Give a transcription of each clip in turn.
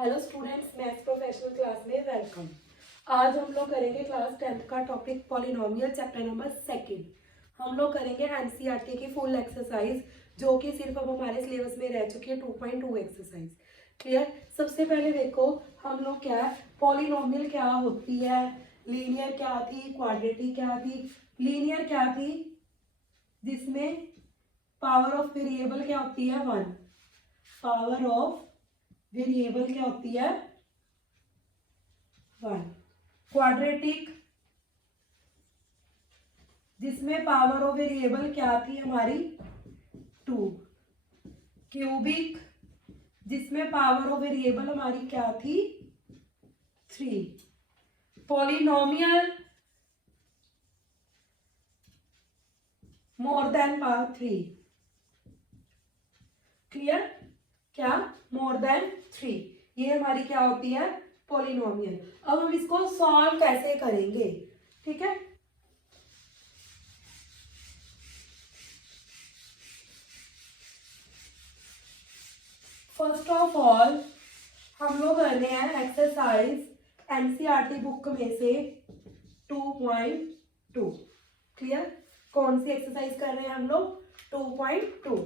Hello students, maths professional class में welcome. आज हम लोग करेंगे क्लास 10th का टॉपिक पॉलिनोमियल चैप्टर नंबर 2। हम लोग करेंगे एनसीईआरटी की फुल एक्सरसाइज जो कि सिर्फ अब हमारे सिलेबस में रह चुकी है 2.2 एक्सरसाइज। क्लियर। सबसे पहले देखो हम लोग क्या है, पॉलिनोमियल क्या होती है, लीनियर क्या थी, क्वाड्रेटिक क्या थी। लीनियर क्या थी, जिसमें पावर ऑफ वेरिएबल क्या होती है 1, पावर ऑफ वेरिएबल क्या होती है 1। क्वाड्रेटिक जिसमें पावर ऑफ वेरिएबल क्या थी हमारी 2। क्यूबिक जिसमें पावर ऑफ वेरिएबल हमारी क्या थी 3। Polynomial more than power 3। Clear. क्या, मोर देन 3, ये हमारी क्या होती है पॉलिनोमियल। अब हम इसको सॉल्व कैसे करेंगे, ठीक है। फर्स्ट ऑफ ऑल हम लोग करने हैं एक्सरसाइज एनसीईआरटी बुक में से 2.2। क्लियर। कौन सी एक्सरसाइज कर रहे हैं हम लोग 2.2।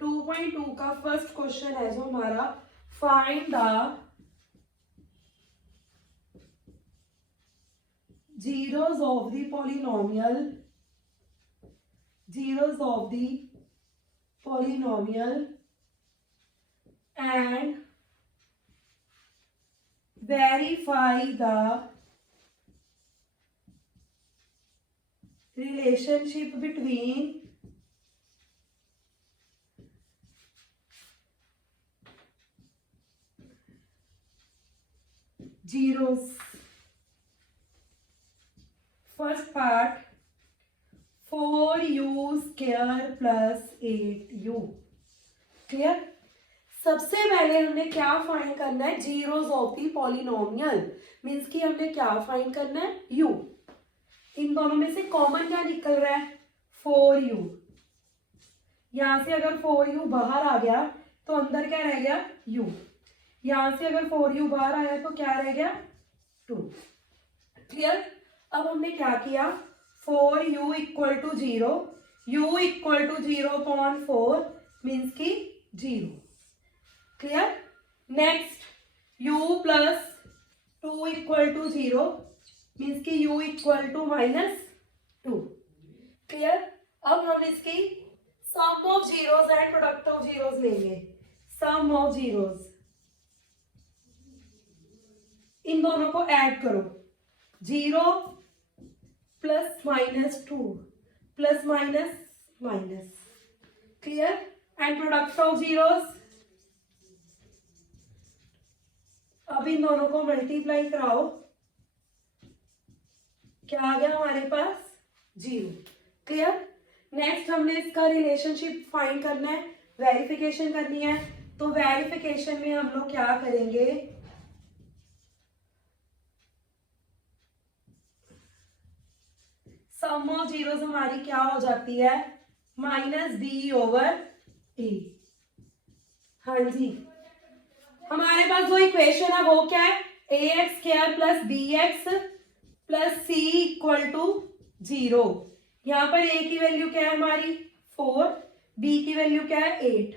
2.2 का फर्स्ट क्वेश्चन है जो हमारा, find the zeros of the polynomial, zeros of the polynomial and verify the relationship between zeros। First part 4u square plus 8u। Clear. सबसे पहले हमने क्या फाइंड करना है, zeros of the polynomial. Means कि हमने क्या फाइंड करना है, u। इन दोनों में से कॉमन क्या निकल रहा है 4u। यहां से अगर 4u बाहर आ गया तो अंदर क्या रह गया u। यहां से अगर 4u बाहर आया तो क्या रह गया 2। क्लियर। अब हमने क्या किया, 4u equal to 0, u equal to 0.4 means की 0। Clear. Next u plus 2 equal to 0 means की u इक्वल टू -2। क्लियर। अब हम इसकी sum of zeros and product of zeros लेंगे। सम ऑफ जीरोस, इन दोनों को ऐड करो, 0 plus -2 plus minus. Clear. And product of zeros, अब इन दोनों को मल्टीप्लाई कराओ, क्या आ गया हमारे पास 0। क्लियर। नेक्स्ट हमने इसका रिलेशनशिप फाइंड करना है, वेरिफिकेशन करनी है। तो वेरिफिकेशन में हम लोग क्या करेंगे, सम ऑफ जीरोस हमारी क्या हो जाती है -b/a। हाँ जी, हमारे पास जो इक्वेशन है वो क्या है, ax² plus bx plus c equal to 0। यहाँ पर a की वैल्यू क्या है हमारी 4, b की वैल्यू क्या है 8।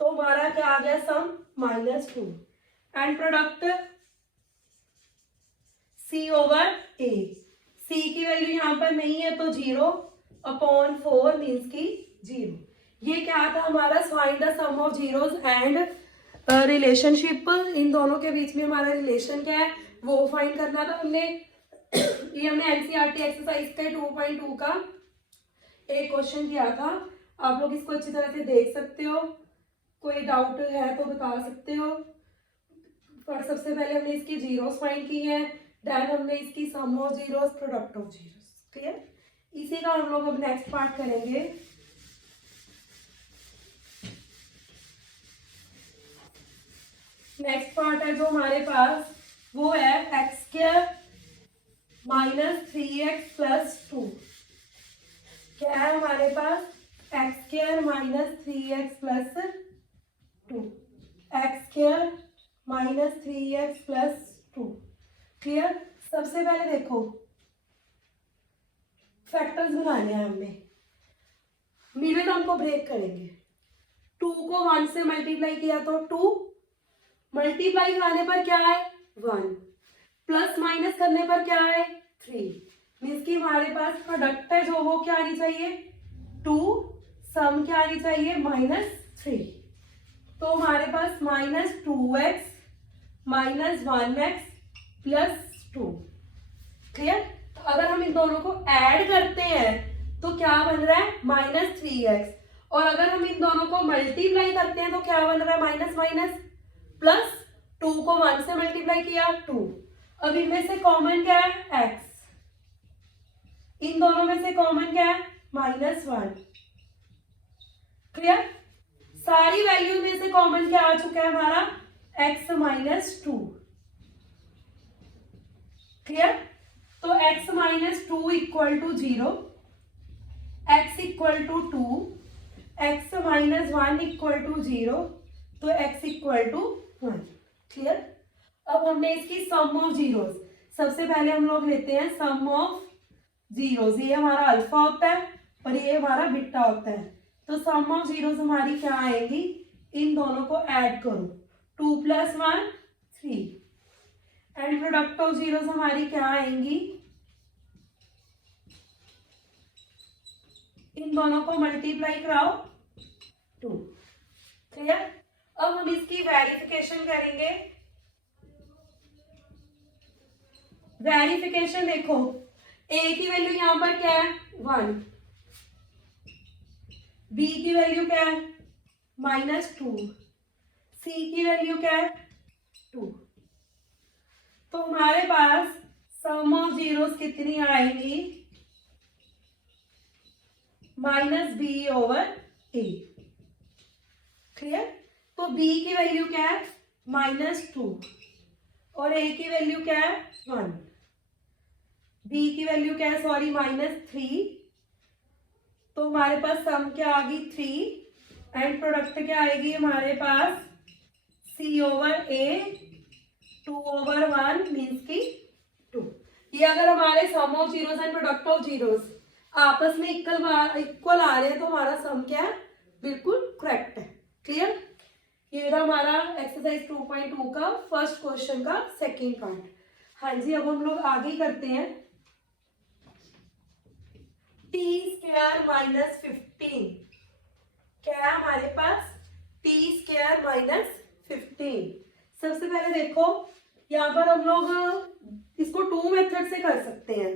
तो हमारा क्या आ गया सम -2 एंड प्रोडक्ट c/a। c की वैल्यू यहाँ पर नहीं है तो 0/4 मीन्स की 0। ये क्या था हमारा, find the sum of zeros and relationship. इन दोनों के बीच में हमारा रिलेशन क्या है वो फाइंड करना था हमने। ये हमने एनसीईआरटी एक्सरसाइज के 2.2 का एक क्वेश्चन किया था। आप लोग इसको अच्छी तरह से देख सकते हो, कोई डाउट है तो बता सकते हो। पर सबसे पहले हमने इसकी जीरोस फाइंड की है, देन हमने इसकी sum of zeros, product of zeros. Clear. इसी का हम लोग अब नेक्स्ट पार्ट करेंगे। नेक्स्ट पार्ट है जो हमारे पास वो है x² - 3x प्लस 2। क्या है हमारे पास x² - 3x plus 2, x² - -3x + 2। Clear. सबसे पहले देखो फैक्टर्स बनाने हैं हमने, मिडिल टर्म को ब्रेक करेंगे। 2 को 1 से मल्टीप्लाई किया तो 2, मल्टीप्लाई कराने पर क्या है 1, प्लस माइनस करने पर क्या है 3। मीन्स कि हमारे पास प्रोडक्ट है जो वो क्या आनी चाहिए 2, सम क्या आनी चाहिए -3। तो हमारे पास -2x -1x + 2। क्लियर। तो अगर हम इन दोनों को ऐड करते हैं तो क्या बन रहा है -3x, और अगर हम इन दोनों को मल्टीप्लाई करते हैं तो क्या बन रहा है माइनस माइनस प्लस। 2 को 1 से मल्टीप्लाई किया 2। अब इनमें से कॉमन क्या है x, इन दोनों में से कॉमन क्या है -1। क्लियर। सारी वैल्यू में से कॉमन क्या आ चुका है हमारा x -2। क्लियर। तो x -2 = 0, x = 2, x -1 = 0, तो x = 1। क्लियर। अब हमने इसकी सम ऑफ जीरोस, सबसे पहले हम लोग लेते हैं सम ऑफ जीरोस। ये हमारा अल्फा होता है और ये हमारा बीटा होता है। तो सम ऑफ जीरोस हमारी क्या आएगी, इन दोनों को ऐड करो 2 + 1 3, एंड प्रोडक्ट ऑफ जीरोस हमारी क्या आएंगी, इन दोनों को मल्टीप्लाई कराओ 2। क्लियर। अब हम इसकी वेरिफिकेशन करेंगे। वेरिफिकेशन देखो, a की वैल्यू यहां पर क्या है 1, b की वैल्यू क्या है -2, c की वैल्यू क्या है 2। तो हमारे पास सम ऑफ जीरोस कितनी आएंगी -b/a। क्लियर। तो b की वैल्यू क्या है -2 और a की वैल्यू क्या है 1, b की वैल्यू क्या है -3। तो हमारे पास सम क्या आ गई 3, एंड प्रोडक्ट क्या आएगी हमारे पास c/a 2/1 मीन्स की 2। ये अगर हमारे sum of zeros and product of zeros आपस में इक्वल आ रहे हैं तो हमारा सम क्या है बिल्कुल करेक्ट है। क्लियर। ये था हमारा एक्सरसाइज 2.2 का फर्स्ट क्वेश्चन का सेकेंड पार्ट। हाँ जी, अब हम लोग आगे करते हैं। t² - 15 क्या है हमारे पास t² - 15। सबसे पहले देखो यहाँ पर हम लोग इसको 2 मेथड से कर सकते हैं।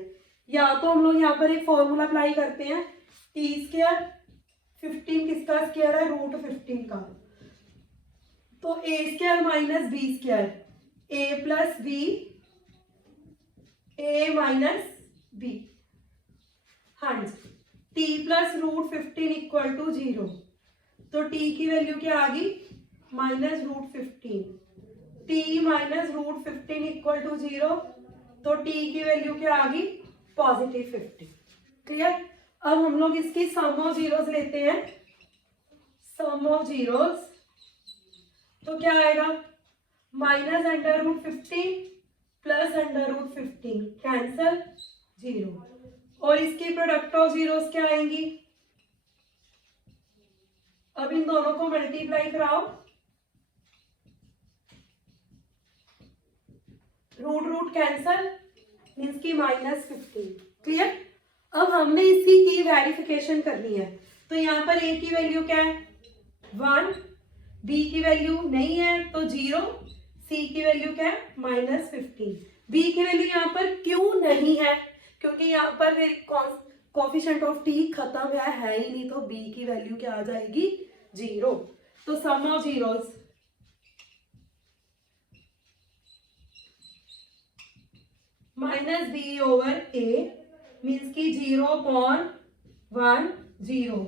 या तो हम लोग यहाँ पर एक फॉर्मूला अप्लाई करते हैं, t², 15 किसका स्क्वायर है √15 का, तो a² - b², a + b, a - b। हाँ जी, t + √15 = 0, तो t की वैल्यू क्या आ गई -√15। t - √15 = 0, तो t की वैल्यू क्या आ गई +50। क्लियर। अब हम लोग इसकी सम ऑफ जीरोस लेते हैं। सम ऑफ जीरोस तो क्या आएगा -√15 + √15 कैंसल 0, और इसकी प्रोडक्ट ऑफ जीरोस क्या आएंगी, अब इन दोनों को मल्टीप्लाई कराओ, रूट कैंसल मीन्स की -15। क्लियर। अब हमने इसी की वेरिफिकेशन करनी है। तो यहाँ पर a की वैल्यू क्या है 1, b की वैल्यू नहीं है तो 0, c की वैल्यू क्या है -15। b की वैल्यू यहाँ पर क्यों नहीं है, क्योंकि यहाँ पर फिर कोफिशिएंट ऑफ t खत्म है ही नहीं, तो b की वैल्यू क्या आ जाएगी 0। तो सम ऑफ जीरोस -b/a मीन्स की 0.1 0।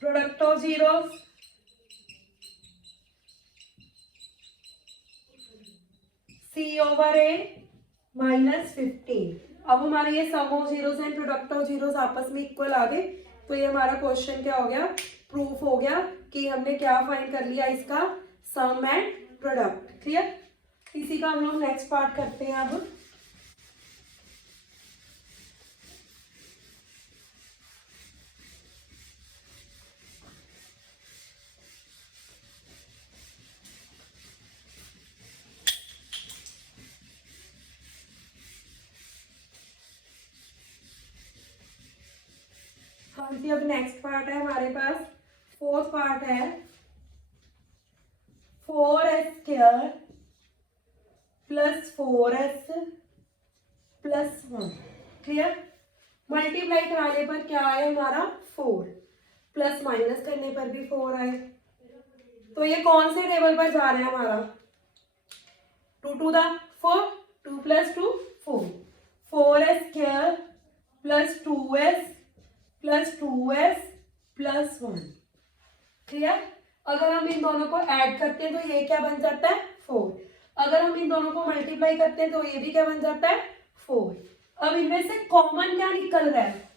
Product of zeros c/a -15। अब हमारे ये sum of zeros and product of zeros आपस में इक्वल आ गए, तो ये हमारा क्वेश्चन क्या हो गया, प्रूफ हो गया कि हमने क्या फाइंड कर लिया, इसका सम एंड प्रोडक्ट। क्लियर। इसी का हम लोग नेक्स्ट पार्ट करते हैं अब। हाँ जी, अब नेक्स्ट पार्ट है हमारे पास, फोर्थ पार्ट है 4s² plus 4s plus 1। Clear. Multiply कराने पर क्या आए हमारा 4, प्लस माइनस करने पर भी 4 आए। तो ये कौन से टेबल पर जा रहे हैं हमारा, 2 to the 4, 2 plus 2 4, 4s² plus 2s plus 2s plus 1। Clear. अगर हम इन दोनों को ऐड करते हैं तो ये क्या बन जाता है 4। अगर हम इन दोनों को मल्टीप्लाई करते हैं तो ये भी क्या बन जाता है 4। अब इनमें से कॉमन क्या निकल रहा है,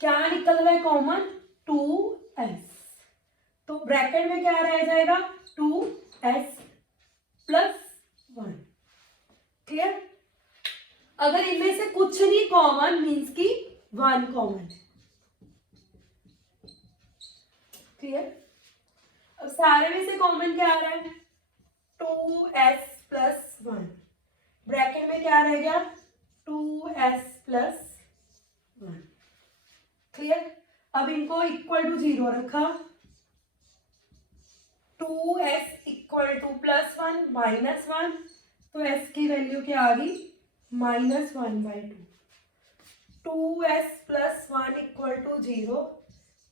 क्या निकल रहा है कॉमन, 2s। तो ब्रैकेट में क्या रह जाएगा 2s प्लस 1। क्लियर। अगर इनमें से कुछ नहीं कॉमन मीन्स की 1 कॉमन है। क्लियर। अब सारे में से कॉमन क्या आ रहा है 2s प्लस 1। ब्रैकेट में क्या रह गया 2s प्लस 1। क्लियर। अब इनको इक्वल टू 0 रखा, 2s equal two plus 1 minus 1, तो s की वैल्यू क्या आ गई -1/2। 2s प्लस 1 इक्वल टू 0,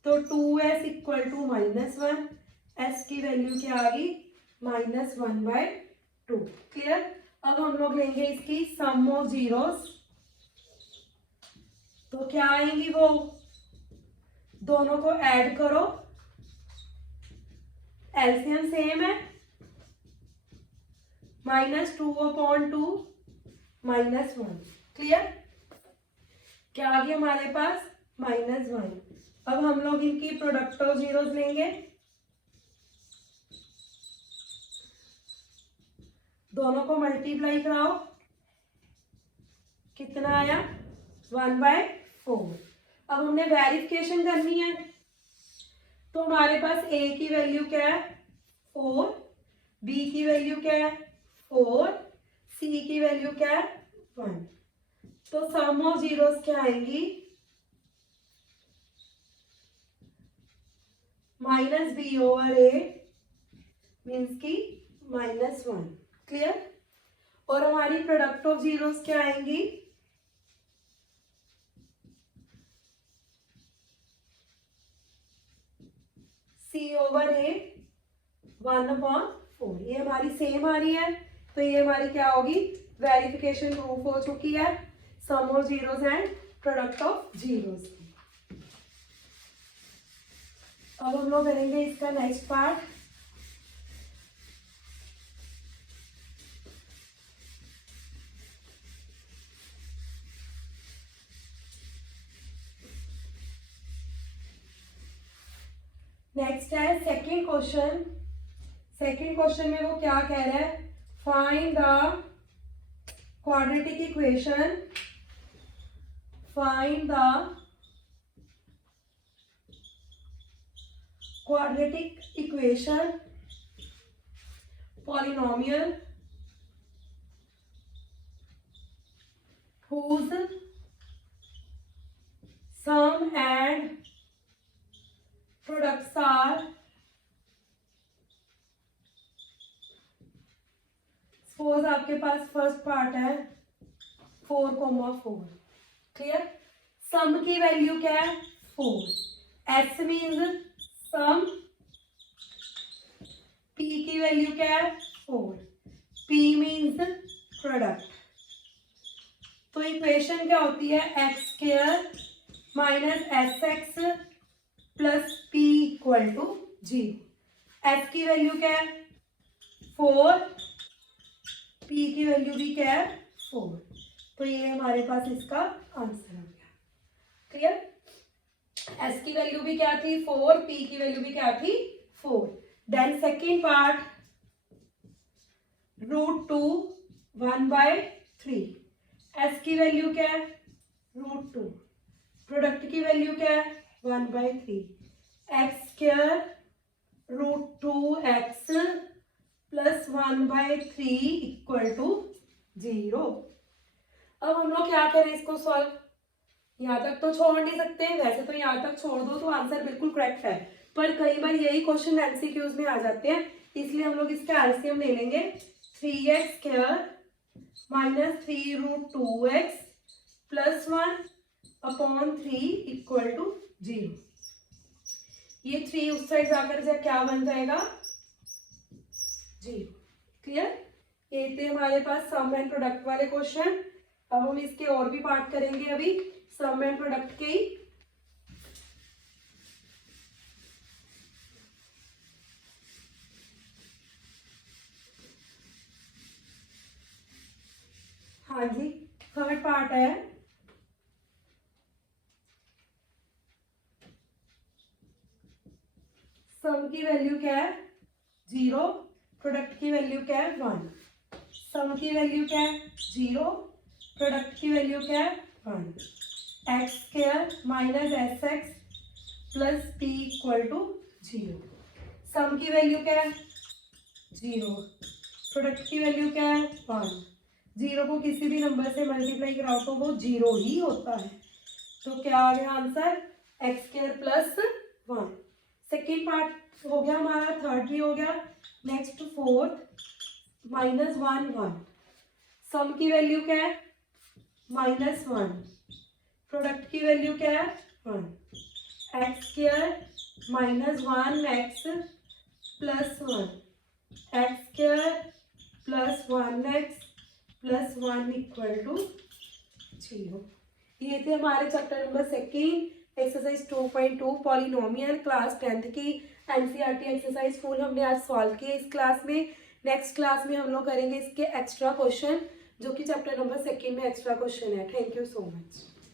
तो 2s इक्वल टू -1, s की वैल्यू क्या आ गई -1/2। क्लियर। अब हम लोग लेंगे इसकी सम ऑफ जीरोस, तो क्या आएंगी वो, दोनों को ऐड करो, एलसीएम सेम है, -2/2 -1। क्लियर। क्या आ गया हमारे पास -1। अब हम लोग इनकी प्रोडक्ट ऑफ जीरोस लेंगे, दोनों को मल्टीप्लाई कराओ, कितना आया 1/4। अब हमने वेरिफिकेशन करनी है, तो हमारे पास a की वैल्यू क्या है 4, b की वैल्यू क्या है 4, c की वैल्यू क्या है 1। तो सम ऑफ जीरोस क्या आएंगी -b/a मीन्स की -1। क्लियर। और हमारी प्रोडक्ट ऑफ जीरोस क्या आएंगी c/a 1/4। ये हमारी सेम आ रही है, तो ये हमारी क्या होगी वेरिफिकेशन प्रूफ हो चुकी है sum of zeros and product of zeros. अब हम लोग करेंगे इसका नेक्स्ट पार्ट। नेक्स्ट है सेकंड क्वेश्चन। सेकंड क्वेश्चन में वो क्या कह रहा है, find the quadratic equation, find the quadratic equation polynomial whose sum and products are suppose आपके पास फर्स्ट पार्ट है 4,4। क्लियर। सम की वैल्यू क्या है 4, एस मीन्स सम, पी की वैल्यू क्या है 4, पी मीन्स प्रोडक्ट। तो इक्वेशन क्या होती है x² minus sx plus p equal to 0। s की वैल्यू क्या है 4, p की वैल्यू भी क्या है 4। तो ये हमारे पास इसका आंसर आ गया। क्लियर। s की वैल्यू भी क्या थी 4, p की वैल्यू भी क्या थी 4। Then second part √2 1/3। एस की वैल्यू क्या है √2, प्रोडक्ट की वैल्यू क्या है 1/3, x square √2x plus 1/3 equal to 0। अब हम लोग क्या करें इसको सॉल्व, यहाँ तक तो छोड़ नहीं सकते, वैसे तो यहाँ तक छोड़ दो तो आंसर बिल्कुल करेक्ट है, पर कई बार यही क्वेश्चन एमसीक्यूज में आ जाते हैं, इसलिए हम लोग इसका एलसीएम ले लेंगे। 3x² minus 3√2x plus 1/3 equal to 0। ये 3 उस साइड जाकर क्या बन जाएगा 0। क्लियर, ये थे हमारे पास सम एंड प्रोडक्ट वाले क्वेश्चन। अब हम इसके और भी पार्ट करेंगे अभी सम एंड प्रोडक्ट के ही। हाँ जी, थर्ड पार्ट है सम की वैल्यू क्या है 0, प्रोडक्ट की वैल्यू क्या है 1। सम की वैल्यू क्या है 0, प्रोडक्ट की वैल्यू क्या है 1। x² minus sx plus p equal to 0। Sum की वैल्यू क्या है 0, प्रोडक्ट की वैल्यू क्या है 1। 0 को किसी भी नंबर से मल्टीप्लाई कराओ तो वो 0 ही होता है, तो क्या आ गया answer x² plus 1। Second part हो गया हमारा, थर्ड भी हो गया। नेक्स्ट फोर्थ -1 सम की वैल्यू क्या है -1, प्रोडक्ट की वैल्यू क्या है 1। x² minus 1x plus 1, x² plus 1x plus 1 equal to 0। ये थे हमारे chapter number second exercise 2.2 polynomial class 10th की एनसीईआरटी एक्सरसाइज फुल हमने आज सॉल्व किए इस क्लास में। नेक्स्ट क्लास में हम लोग करेंगे इसके एक्स्ट्रा क्वेश्चन, जो कि चैप्टर नंबर सेकेंड में एक्स्ट्रा क्वेश्चन है। Thank you so much.